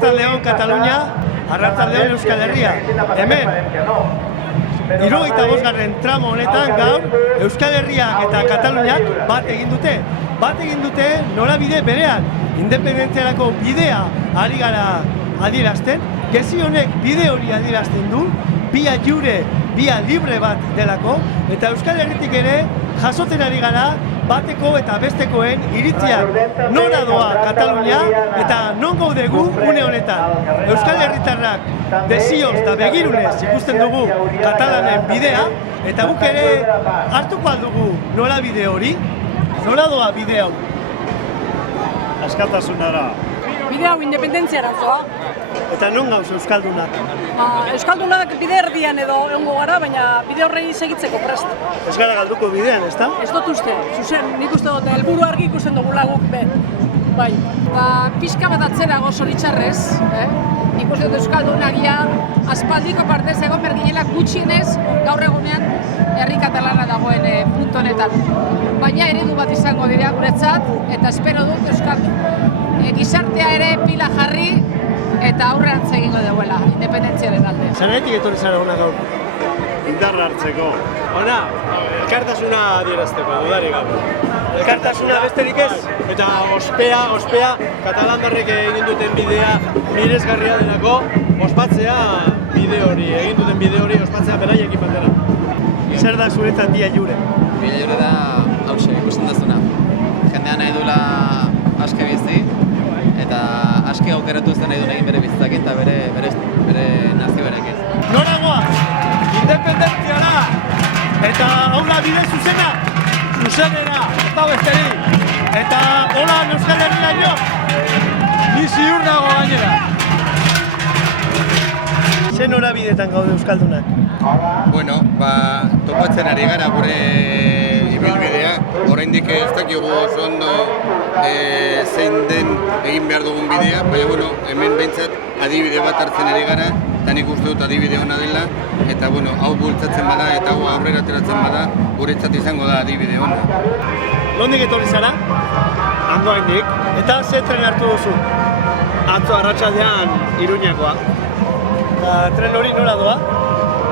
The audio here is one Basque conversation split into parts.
Arratsaldeon Katalunia, arratsaldeon Euskal Herria. Hemen 75. tramo honetan gaur Euskal Herriak eta Kataluniak bat egin dute. Bat egin dute norabide berean, independentziarako bidea ari gara adierazten. Gezi honek bide hori adierazten du, via jure, via libre bat delako, eta Euskal Herritik ere jasotzen ari gara bateko eta bestekoen iritziak nora doa Katalunia eta non gaude gu une honetan. Euskal Herritarrak desioz eta begirunez ikusten dugu katalanen bidea, eta guk ere hartuko aldugu nola bide hori, nora doa bide hau. Askatasunara. Bide hau independentziara zoa. Eta non gauz Euskaldunak? Euskaldunak bide erdian edo egongo gara, baina bide horrei segitzeko prest. Ez gara galduko bidean, ezta? Ez dut uste, zuzen, nik uste dut, helburu argi ikusten dugula guk be. Bai. Pixka bat atzerago zoritxarrez, nik uste dut Euskaldunak aspaldiko partez egon berdinela gutxienez gaur egunean herri katalana dagoen puntu honetan. Baina eredu bat izango dira guretzat, eta espero dut gizartea ere pila jarri eta aurrerantz egingo duela, independentziaren alde. Zergatik etorri zara hona gaur? Indarra hartzeko. Hona, elkartasuna adierazteko, dudarik gabe. Elkartasuna besterik ez? Eta ospea, katalandarrek egin duten bidea miresgarria denako, ospatzea bide hori, egin duten bide hori ospatzea beraiekin batera. Zer da zuretzat Via Jure? Via Jure da, hause, ikusten dazuna. Jendea nahi duela aske bizi, eta aske aukeratu zen nahi duen egin bere bizitzakin eta bere nazioarekin. Noragoa? Independentziara! Eta hau da bide zuzena? Zuzenera, eta besterik. Eta hola Euskal Herria jo? Ni ziur nago gainera. Ze norabidetan gaude Euskaldunak? Bueno, topatzen ari gara gure ibilbidea. Oraindik ez dakigu oso ondo zein den egin behar dugun bidea, baina hemen behintzat adibide bat hartzen ari gara, eta nik uste dut adibide hona dela, eta hau bultzatzen bada eta hau aurrera ateratzen bada, guretzat izango da adibide hona. Nondik etorri zara? Andoaindik. Eta ze tren hartu duzu? Atzo arratsaldean Iruñekoa. Eta tren hori nola doa?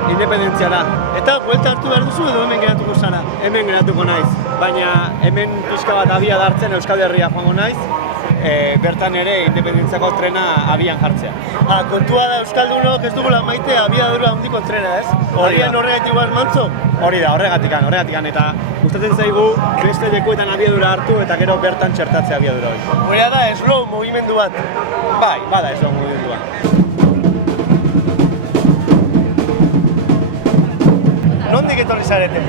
Independentziara. Eta buelta hartu behar duzu edo hemen geratuko zara? Hemen geratuko naiz, baina hemen pixka bat abia dartzen Euskal Herria joango naiz, bertan ere independentziako trena abian jartzea. Kontua da Euskaldunok ez dugula maite abiadura handiko trena, ez? Horien horregatik guaz mantzo? Hori da, horregatikan, eta gustatzen zaigu beste lekuetan abiadura hartu eta gero bertan txertatzea abiadura hori. Horea da slow mugimendu bat. Bai, bada slow mugimendu bat. Nondik etorri zarete?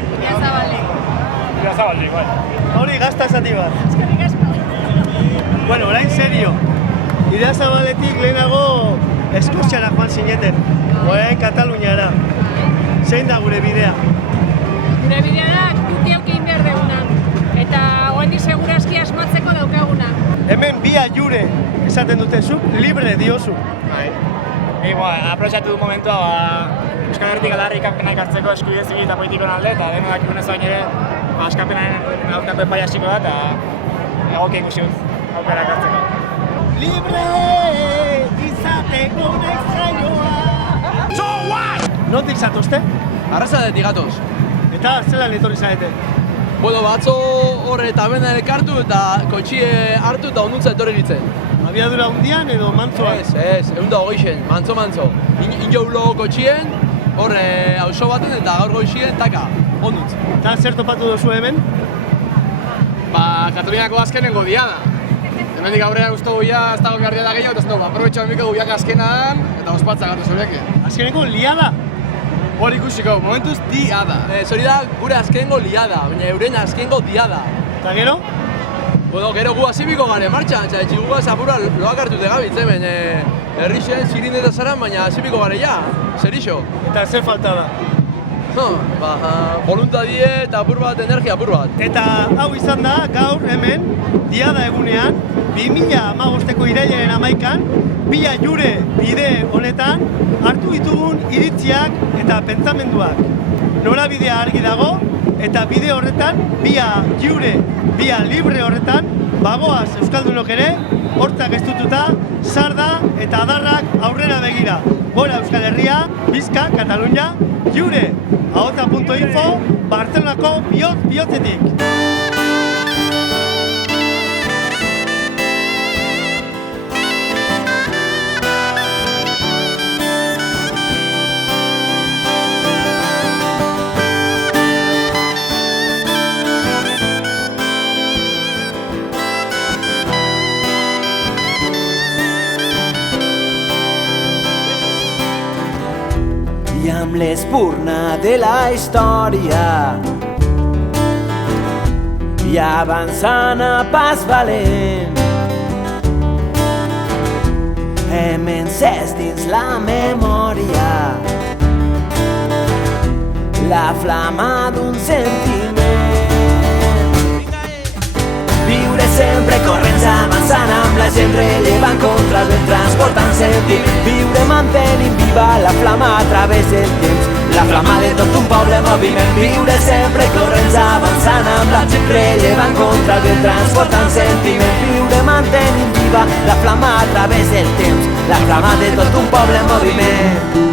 Biazabaldik, bai. Hori gazta zati bat. Eskerrik asko. Bueno, orain serio. Idiazabaletik lehenago Eskoziara joan zineten. Orain Kataluniara. Zein da gure bidea? Gure bidea da, duki aukein behar deguna. Eta oraindik segurazki asmatzeko daukaguna. Hemen Via Jure esaten dute zuk, libre diozu. Bai. Aprobetxatu du momentua, Euskal Herritik adarrik apenak hartzeko eskubide zibil eta politikoen alde, eta deno dakigunez bain ere askapenaren aurkako epaia hasiko da, eta egokia ikusi dut aukerak hartzeko. Libre izateko nahi zaioa. So what? Nondik zatozte? Arrasadetik gatoz. Eta zelan etorri zarete? Batzo horre eta benda elkartu eta kotxie hartu eta onduntza etorri nintzen. Abiadura hundian edo mantzoan? Ez, 120, mantzo. Injo ulo kotxien, horre auzo baten eta gaur goizien, taka, onduntz. Eta zer topatu duzu hemen? Kataluniako azkenengo diada. Hemendik aurrera uste guia ez dago behar diada gehiago, eta zen dugu, aprobetxatu emiko guiak azkenan eta ospatza gatu zurekin. Azkeneko liada? Hor ikusiko, momentuz diada. Hori da gure azkengo liada, baina euren azkengo diada. Eta gero? Gero gu azipiko gare martxan, txiguga zapura loak hartute gabitz, hemen herrixen zirindeta zaran, baina azipiko gare ja, zer iso. Eta zer falta da? Voluntadie eta apur bat, energia apur bat. Eta hau izan da, gaur hemen, diada egunean, 2015ko irailaren 11an, Via Jure bide honetan, hartu ditugun iritziak eta pentsamenduak. Norabidea argi dago, eta bide horretan, Via Jure, Via Libre horretan, bagoaz Euskaldunok ere, hortzak estututa, sarda eta adarrak aurrera begira. Gora Euskal Herria, Bizka, Katalunia, Jure, ahotsa.info, Bartzelonako bihotzetik. I amb l'espurna de la història i avançant a pas valent hem encès dins la memòria la flama d'un sentiment. Viure sempre corrents avançant amb la gent rellevant contra el vent transportant sentit. Viure mantenint viva la flama a través del temps, la flama de tot un poble en moviment. Viure sempre corrents avançant amb la gent rellevant contra el vent transportant sentiment. Viure mantenint viva la flama a través del temps, la flama de tot un poble en moviment.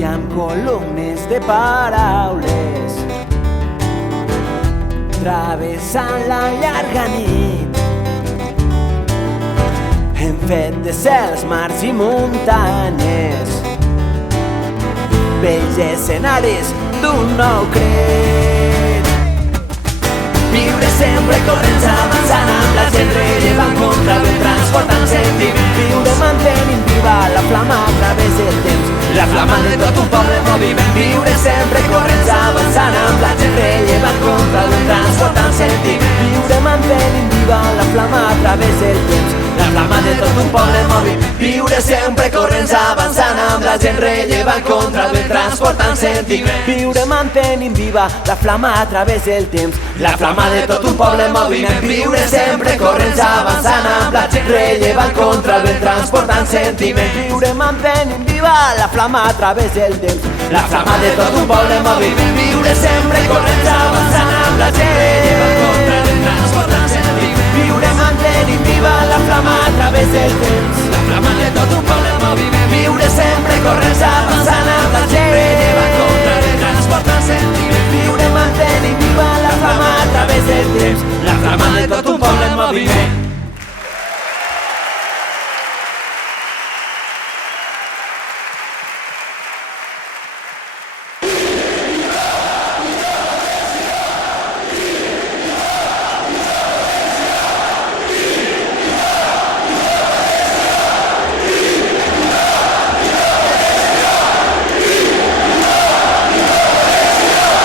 I amb columnes de paraules travessant la llarga nit hem fet de cels, mars i muntanyes vells escenaris d'un nou cret. Viure sempre corrents avançant amb la gent rellevant contra el vent transportant sentiment. Viure mantenint viva la flama a través del temps, la flama de tot un poble en moviment. Viure sempre corrents avançant amb la gent rellevant contra el vent transportant sentiment. Viure mantenint viva la flama a través del temps, la flama de tot un poble en moviment. Viure sempre corrents avançant amb la gent rellevant contra el vent transportant sentiment. Viure mantenint viva la flama a través del temps, la flama de tot un poble en moviment. Viure sempre corrents avançant amb la gent rellevant contra el vent transportant sentiment. Viure mantenint viva la flama a través del temps, la flama de tot un poble en moviment. Viure sempre corrents avançant amb la gent rellevant contra el vent transportant sentiment. Viure mantenint viva la flama a través del temps, la flama de tot un poble en moviment. Viure sempre corrents avançant